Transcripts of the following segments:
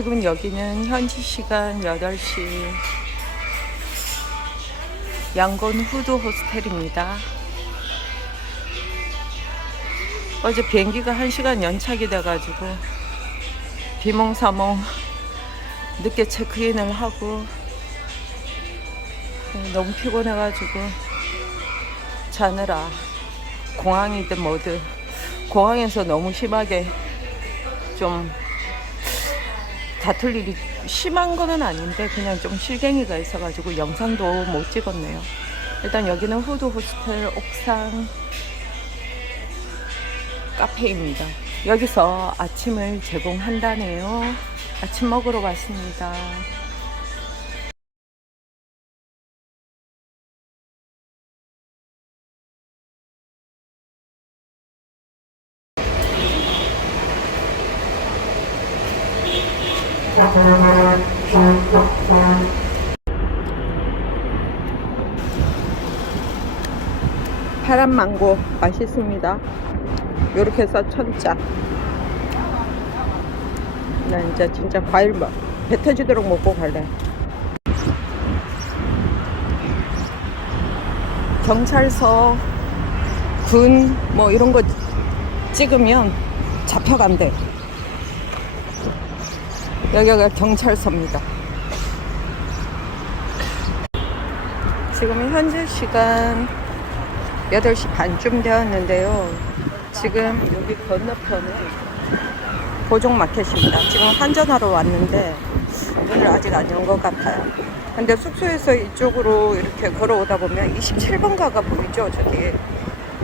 지금 여기는 현지 시간 8시 양곤 후드 호스텔입니다. 어제 비행기가 1시간 연착이 돼가지고 비몽사몽 늦게 체크인을 하고 너무 피곤해가지고 자느라 공항이든 뭐든 공항에서 너무 심하게 좀 다툴 일이 심한 거는 아닌데 그냥 좀 실갱이가 있어가지고 영상도 못 찍었네요. 일단 여기는 후드 호스텔 옥상 카페입니다. 여기서 아침을 제공한다네요. 아침 먹으러 왔습니다. 파란 망고 맛있습니다. 요렇게 해서 1,000짜. 난 이제 진짜 과일 배 터지도록 먹고 갈래. 경찰서, 군 뭐 이런 거 찍으면 잡혀간대. 여기가 경찰서입니다. 지금 현재 시간 8시 반쯤 되었는데요. 지금 여기 건너편에 보종마켓입니다. 지금 환전하러 왔는데 오늘 아직 안 온 것 같아요. 근데 숙소에서 이쪽으로 이렇게 걸어오다 보면 27번가가 보이죠? 저기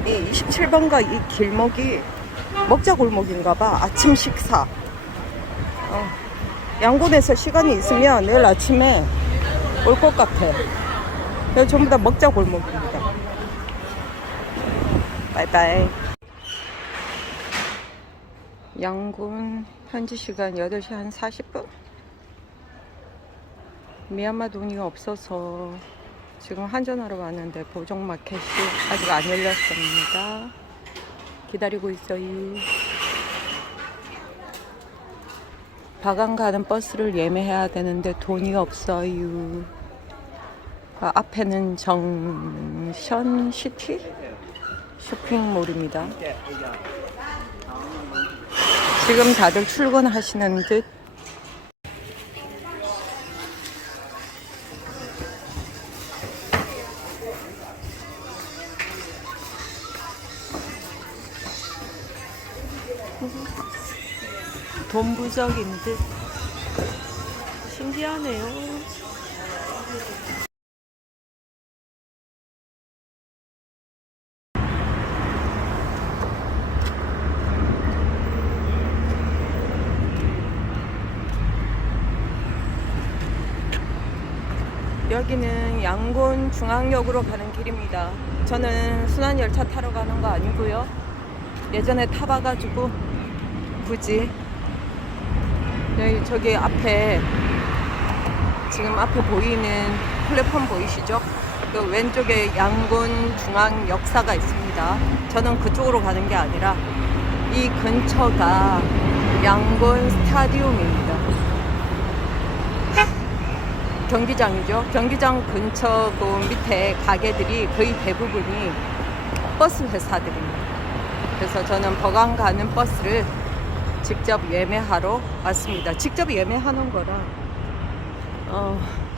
이 27번가 이 길목이 먹자골목인가봐. 아침 식사. 양곤에서 시간이 있으면 내일 아침에 올 것 같아. 여기 전부 다 먹자골목입니다. 바이바이. 양곤 현지 시간 8시 한 40분? 미얀마 돈이 없어서 지금 환전하러 왔는데 보종마켓이 아직 안 열렸습니다. 기다리고 있어요. 바강 가는 버스를 예매해야 되는데 돈이 없어요. 앞에는 정션 시티 쇼핑몰입니다. 지금 다들 출근하시는 듯. 본부적인 듯. 신기하네요. 여기는 양곤 중앙역으로 가는 길입니다. 저는 순환열차 타러 가는 거 아니고요. 예전에 타봐가지고 굳이 여기 저기 앞에 지금 앞에 보이는 플랫폼 보이시죠? 그 왼쪽에 양곤 중앙역사가 있습니다. 저는 그쪽으로 가는 게 아니라 이 근처가 양곤 스타디움입니다. 경기장이죠. 경기장 근처 그 밑에 가게들이 거의 대부분이 버스 회사들입니다. 그래서 저는 버강 가는 버스를 직접 예매하러 왔습니다. 직접 예매하는 거랑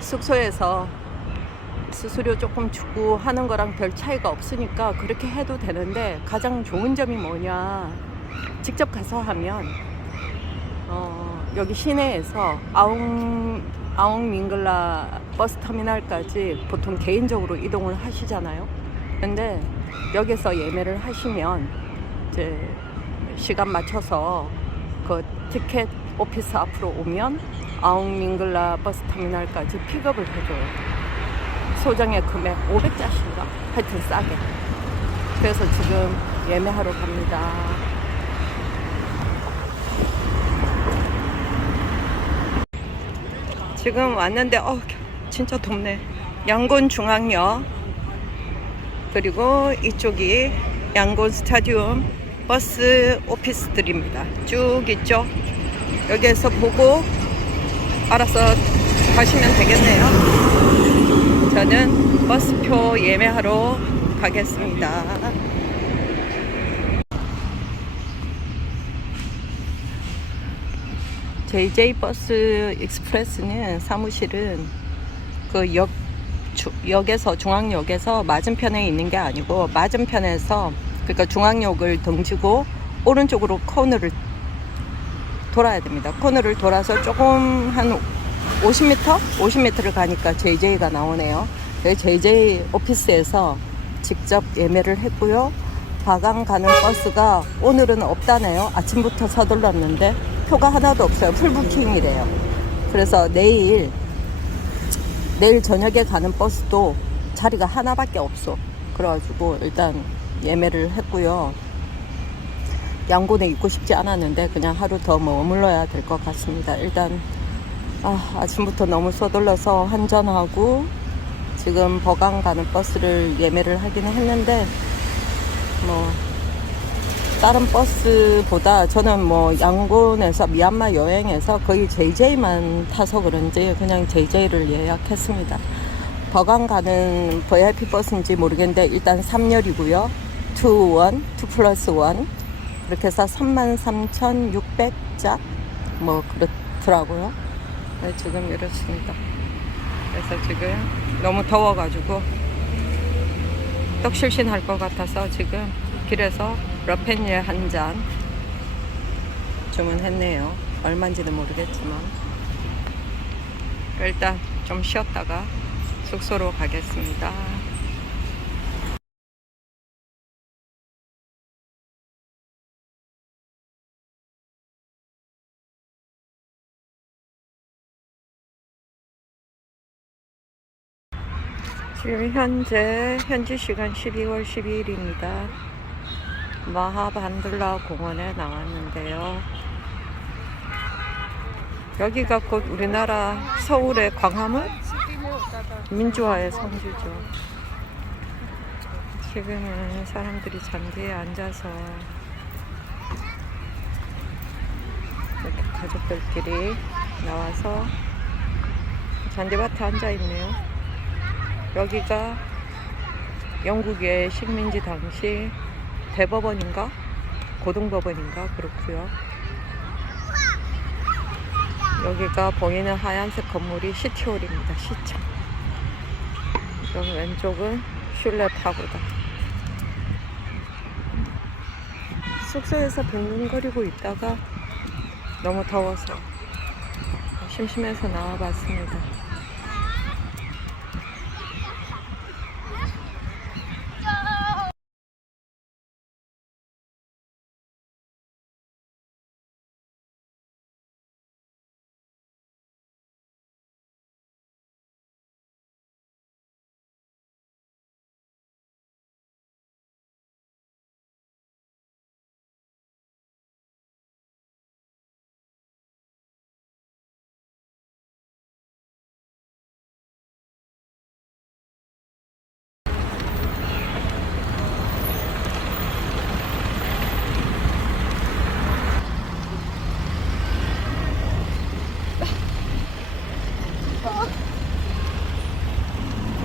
숙소에서 수수료 조금 주고 하는 거랑 별 차이가 없으니까 그렇게 해도 되는데 가장 좋은 점이 뭐냐, 직접 가서 하면 여기 시내에서 아웅민글라 버스터미널까지 보통 개인적으로 이동을 하시잖아요. 근데 여기서 예매를 하시면 이제 시간 맞춰서 그 티켓 오피스 앞으로 오면 아웅민글라 버스터미널까지 픽업을 해줘요. 소정의 금액 500짜리인가? 하여튼 싸게. 그래서 지금 예매하러 갑니다. 지금 왔는데 진짜 덥네. 양곤 중앙역, 그리고 이쪽이 양곤 스타디움 버스 오피스들입니다. 쭉 있죠. 여기에서 보고 알아서 가시면 되겠네요. 저는 버스표 예매하러 가겠습니다. JJ 버스 익스프레스는 사무실은 그 역에서 중앙역에서 맞은편에 있는 게 아니고 맞은편에서 그러니까 중앙역을 등지고 오른쪽으로 코너를 돌아야 됩니다. 코너를 돌아서 조금 한 50m를 가니까 JJ가 나오네요. JJ 오피스에서 직접 예매를 했고요. 바강 가는 버스가 오늘은 없다네요. 아침부터 서둘렀는데 표가 하나도 없어요. 풀부킹이래요. 그래서 내일 저녁에 가는 버스도 자리가 하나밖에 없어. 그래가지고 일단 예매를 했고요. 양곤에 있고 싶지 않았는데 그냥 하루 더 머물러야 될 것 같습니다. 일단 아침부터 너무 서둘러서 한전하고 지금 버강 가는 버스를 예매를 하기는 했는데 뭐 다른 버스보다 저는 뭐 양곤에서 미얀마 여행해서 거의 JJ만 타서 그런지 그냥 JJ를 예약했습니다. 버강 가는 VIP 버스인지 모르겠는데 일단 3열이고요. 2 플러스 1 그렇게 해서 33,600짝 뭐 그렇더라고요. 네, 지금 이렇습니다. 그래서 지금 너무 더워가지고 떡실신할 것 같아서 지금 길에서 러페니에 한 잔 주문했네요. 얼마인지는 모르겠지만 일단 좀 쉬었다가 숙소로 가겠습니다. 지금 현지 시간 12월 12일입니다. 마하반둘라 공원에 나왔는데요. 여기가 곧 우리나라 서울의 광화문? 민주화의 성지죠. 지금은 사람들이 잔디에 앉아서 이렇게 가족들끼리 나와서 잔디밭에 앉아 있네요. 여기가 영국의 식민지 당시 대법원인가 고등법원인가 그렇고요. 여기가 보이는 하얀색 건물이 시티홀입니다. 시청. 그럼 왼쪽은 슐레 파고다. 숙소에서 빈둥거리고 있다가 너무 더워서 심심해서 나와봤습니다.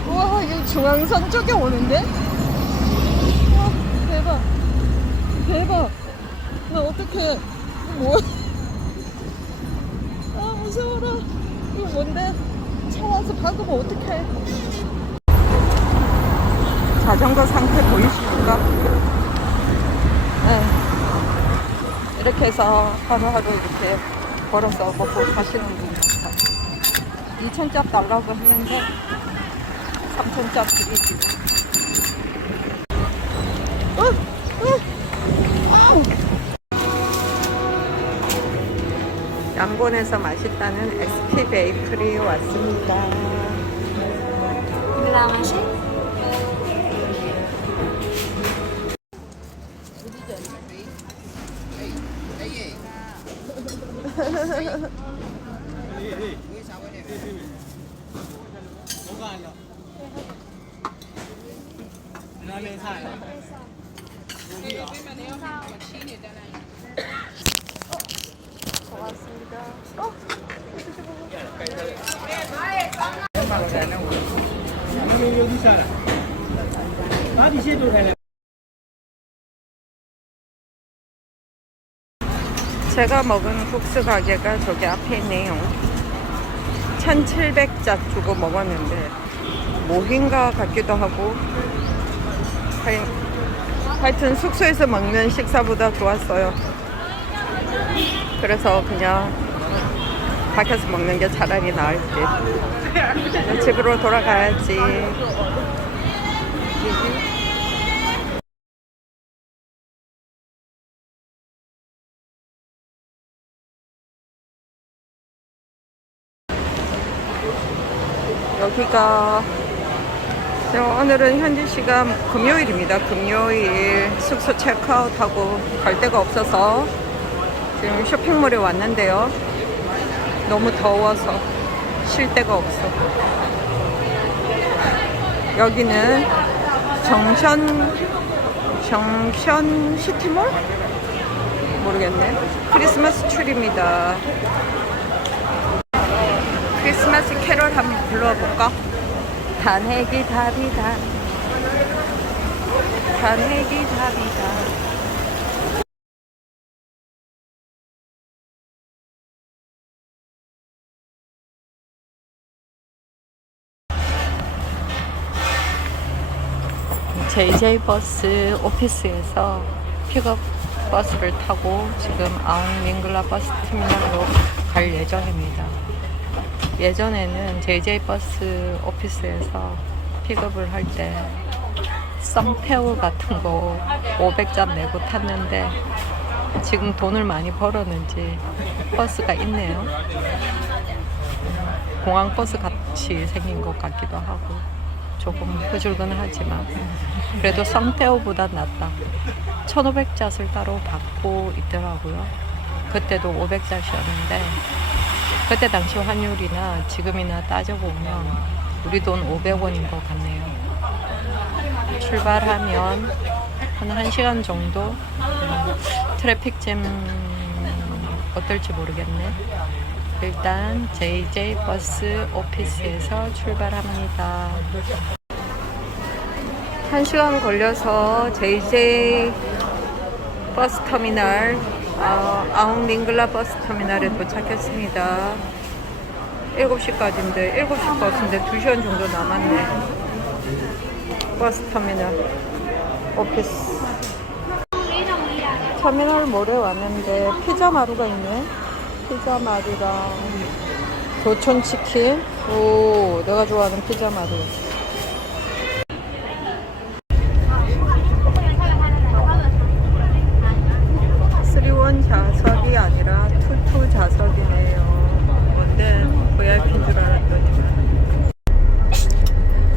우와, 이거 중앙선 쪽에 오는데? 와, 대박. 대박. 나 어떡해. 이거 뭐야? 아, 무서워라. 이거 뭔데? 차 와서 박으면 어떡해. 자전거 상태 보이십니까? 네. 이렇게 해서 하루하루 이렇게 걸어서 먹고 사시는 분 같아요. 2,000짭 달라고 했는데 3,000짭 드리지. 양곤에서 맛있다는 SP 베이커리에 왔습니다. 블라마시? 고맙습니다. 제가 먹은 국수 가게가 저기 앞에 있네요. 1,700짜 주고 먹었는데 뭐인가 같기도 하고 하여튼 숙소에서 먹는 식사보다 좋았어요. 그래서 그냥 밖에서 먹는 게 차라리 나을 듯. 집으로 돌아가야지. 여기가 오늘은 현지 시간 금요일입니다. 금요일 숙소 체크아웃하고 갈 데가 없어서 지금 쇼핑몰에 왔는데요. 너무 더워서 쉴 데가 없어. 여기는 정션 시티몰? 모르겠네. 크리스마스 트리입니다. 크리스마스 캐롤 한번 불러볼까? 단핵이 답이다. 단핵이 답이다. JJ 버스 오피스에서 픽업 버스를 타고 지금 아웅 밍글라 버스 터미널로 갈 예정입니다. 예전에는 JJ 버스 오피스에서 픽업을 할 때 썸페어 같은 거 500짜 내고 탔는데 지금 돈을 많이 벌었는지 버스가 있네요. 공항 버스 같이 생긴 것 같기도 하고 조금 후줄근하지만 그래도 썸페어보다 낫다. 1,500잣을 따로 받고 있더라고요. 그때도 500잣이었는데 그때 당시 환율이나 지금이나 따져보면 우리 돈 500원인 것 같네요. 출발하면 한 1시간 정도 트래픽 잼 어떨지 모르겠네. 일단 JJ 버스 오피스에서 출발합니다. 1시간 걸려서 JJ 버스 터미널 아웅 밍글라 버스 터미널에 도착했습니다. 7시까지인데 7시 버스인데 2시간 정도 남았네. 버스 터미널 오피스 터미널 몰에 왔는데 피자 마루가 있네. 피자 마루랑 교촌치킨. 오, 내가 좋아하는 피자 마루. 좌석이 아니라 투투 좌석이네요. 뭔데 VIP인 줄 알았더니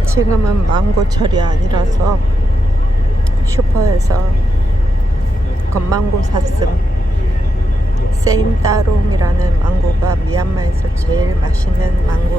지금은 망고철이 아니라서 슈퍼에서 건망고 샀음. 세임따롱이라는 망고가 미얀마에서 제일 맛있는 망고